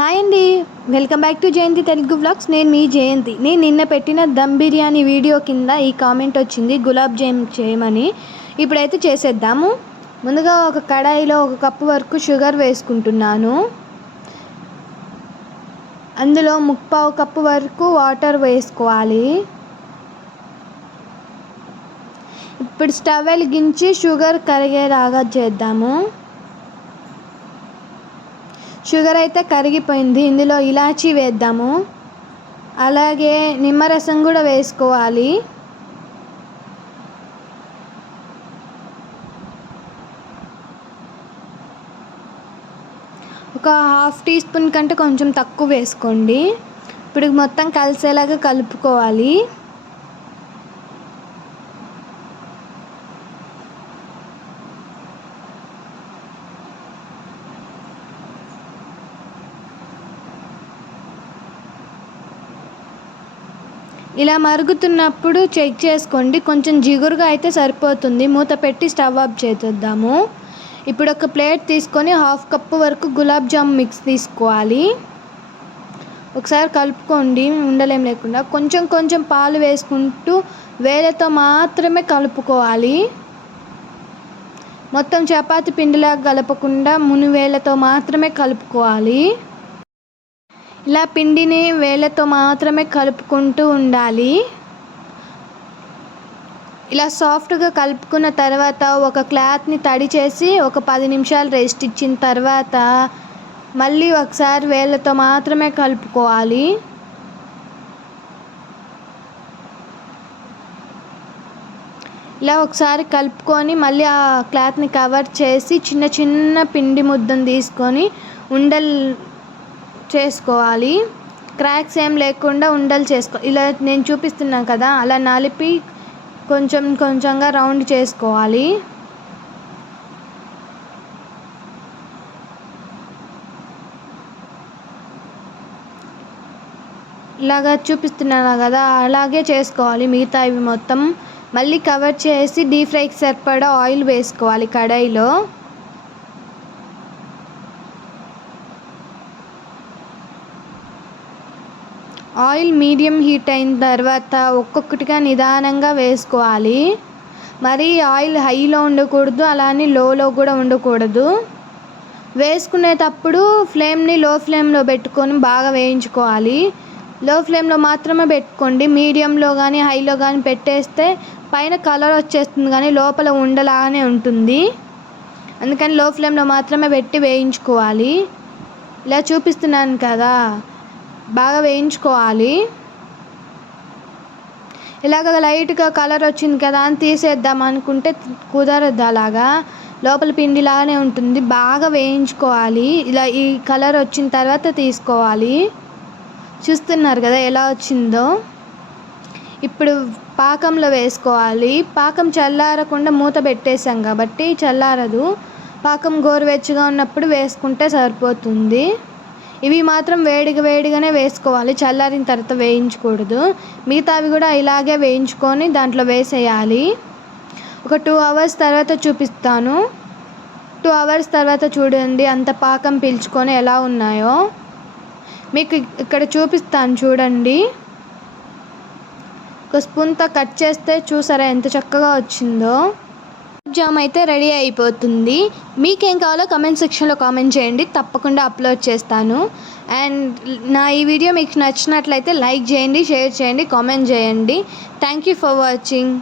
Hi అండి. Welcome back to Jayanthi Telugu vlogs. నేను మీ జయంతి. నేను నిన్న పెట్టిన దమ్ బిర్యానీ వీడియో కింద ఈ కామెంట్ వచ్చింది గులాబ్ జామ్ చేయమని. ఇప్పుడైతే చేసేద్దాము. ముందుగా ఒక కడాయిలో ఒక కప్పు వరకు షుగర్ వేసుకుంటున్నాను. అందులో ముప్పావు కప్పు వరకు వాటర్ వేసుకోవాలి. ఇప్పుడు స్టవ్ వెలిగించి షుగర్ కరిగేలాగా చేద్దాము. షుగర్ అయితే కరిగిపోయింది. ఇందులో ఇలాచీ వేద్దాము. అలాగే నిమ్మరసం కూడా వేసుకోవాలి. ఒక హాఫ్ టీ స్పూన్ కంటే కొంచెం తక్కువ వేసుకోండి. ఇప్పుడు మొత్తం కలిసేలాగా కలుపుకోవాలి. ఇలా మరుగుతున్నప్పుడు చెక్ చేసుకోండి. కొంచెం జిగురుగా అయితే సరిపోతుంది. మూత పెట్టి స్టవ్ ఆఫ్ చేద్దాము ఇప్పుడు ఒక ప్లేట్ తీసుకొని హాఫ్ కప్పు వరకు గులాబ్ జామ్ మిక్స్ తీసుకోవాలి. ఒకసారి కలుపుకోండి. ఉండలేం లేకుండా కొంచెం కొంచెం పాలు వేసుకుంటూ వేలతో మాత్రమే కలుపుకోవాలి. మొత్తం చపాతి పిండిలా కలపకుండా మునివేలతో మాత్రమే కలుపుకోవాలి. ఇలా పిండిని వేళ్ళతో మాత్రమే కలుపుకుంటూ ఉండాలి. ఇలా సాఫ్ట్గా కలుపుకున్న తర్వాత ఒక క్లాత్ని తడి చేసి ఒక పది నిమిషాలు రెస్ట్ ఇచ్చిన తర్వాత మళ్ళీ ఒకసారి వేళ్ళతో మాత్రమే కలుపుకోవాలి. ఇలా ఒకసారి కలుపుకొని మళ్ళీ ఆ క్లాత్ని కవర్ చేసి చిన్న చిన్న పిండి ముద్దను తీసుకొని ఉండలు చేసుకోవాలి. క్రాక్స్ ఏం లేకుండా ఉండలు చేసుకో ఇలా నేను చూపిస్తున్నాను కదా అలా నలిపి కొంచెం కొంచెంగా రౌండ్ చేసుకోవాలి. ఇలాగా చూపిస్తున్నాను కదా అలాగే చేసుకోవాలి మిగతా ఇవి మొత్తం. మళ్ళీ కవర్ చేసి డీప్ ఫ్రైకి సరిపడా ఆయిల్ వేసుకోవాలి కడాయిలో. ఆయిల్ మీడియం హీట్ అయిన తర్వాత ఒక్కొక్కటిగా నిదానంగా వేసుకోవాలి. మరి ఆయిల్ హైలో ఉండకూడదు అలానే లోలో కూడా ఉండకూడదు. వేసుకునేటప్పుడు ఫ్లేమ్ని లో ఫ్లేమ్లో పెట్టుకొని బాగా వేయించుకోవాలి. లో ఫ్లేమ్లో మాత్రమే పెట్టుకోండి. మీడియంలో కానీ హైలో కానీ పెట్టేస్తే పైన కలర్ వచ్చేస్తుంది కానీ లోపల ఉండలాగానే ఉంటుంది. అందుకని లో ఫ్లేమ్లో మాత్రమే పెట్టి వేయించుకోవాలి. ఇలా చూపిస్తున్నాను కదా. బాగా వేయించుకోవాలి. ఇలాగ లైట్గా కలర్ వచ్చింది కదా అని తీసేద్దాం అనుకుంటే కుదరదు అలాగా. లోపల పిండిలాగానే ఉంటుంది. బాగా వేయించుకోవాలి. ఇలా ఈ కలర్ వచ్చిన తర్వాత తీసుకోవాలి. చూస్తున్నారు కదా ఎలా వచ్చిందో. ఇప్పుడు పాకంలో వేసుకోవాలి. పాకం చల్లారకుండా మూత పెట్టేసాం కాబట్టి చల్లారదు. పాకం గోరువెచ్చగా ఉన్నప్పుడు వేసుకుంటే సరిపోతుంది. ఇవి మాత్రం వేడిగా వేడిగానే వేసుకోవాలి. చల్లారిన తర్వాత వేయించకూడదు. మిగతావి కూడా ఇలాగే వేయించుకొని దాంట్లో వేసేయాలి. ఒక టూ అవర్స్ తర్వాత చూపిస్తాను. టూ అవర్స్ తర్వాత చూడండి అంత పాకం పీల్చుకొని ఎలా ఉన్నాయో. మీకు ఇక్కడ చూపిస్తాను చూడండి. ఒక స్పూన్తో కట్ చేస్తే చూసారా ఎంత చక్కగా వచ్చిందో. జామ్ అయితే రెడీ అయిపోతుంది. మీకేం కావాలో కమెంట్ సెక్షన్లో కామెంట్ చేయండి. తప్పకుండా అప్లోడ్ చేస్తాను. అండ్ నా ఈ వీడియో మీకు నచ్చినట్లయితే లైక్ చేయండి షేర్ చేయండి కామెంట్ చేయండి. Thank you for watching